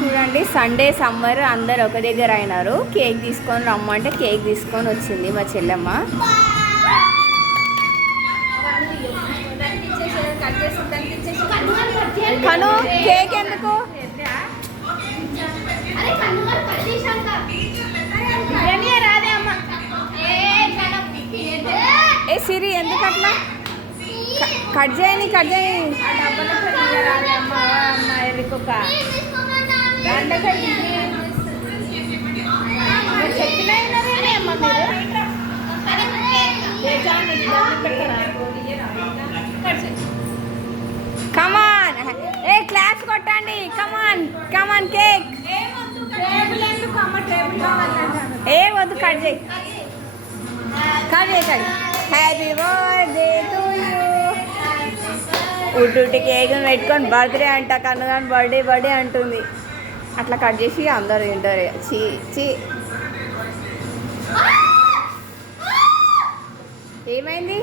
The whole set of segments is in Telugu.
చూడండి, సండే సమ్మర్ అందరు ఒక దగ్గర అయినారు. కేక్ తీసుకొని రమ్మంటే కేక్ తీసుకొని వచ్చింది మా చెల్లెమ్మ. కను కేక్ ఎందుకు? ఏ సిరి ఎందుకు అట్లా? కట్ చేయని కమాన్, ఏ క్లాప్స్ కొట్టండి. కమాన్ కేక్ ఏ వద్దు, కట్ చేయి. Happy birthday to you. ఉట్టి కేక్ పెట్టుకొని బర్త్డే అంట, కన్నుగాని బర్త్డే అంటుంది. అట్లా కట్ చేసి అందరు తింటారు. చీ ఏమైంది?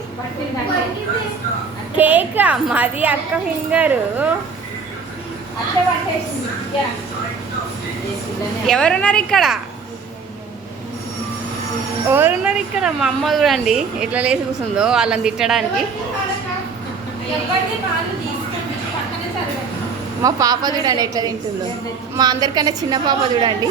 కేక్ మాది అక్క ఫింగరు. ఎవరున్నారు ఇక్కడ? మా అమ్మ చూడండి ఎట్లా లేచి కూర్చుందో వాళ్ళని తిట్టడానికి. మా పాప చూడండి ఎట్లా తింటుందో. మా అందరికన్నా చిన్న పాప చూడండి.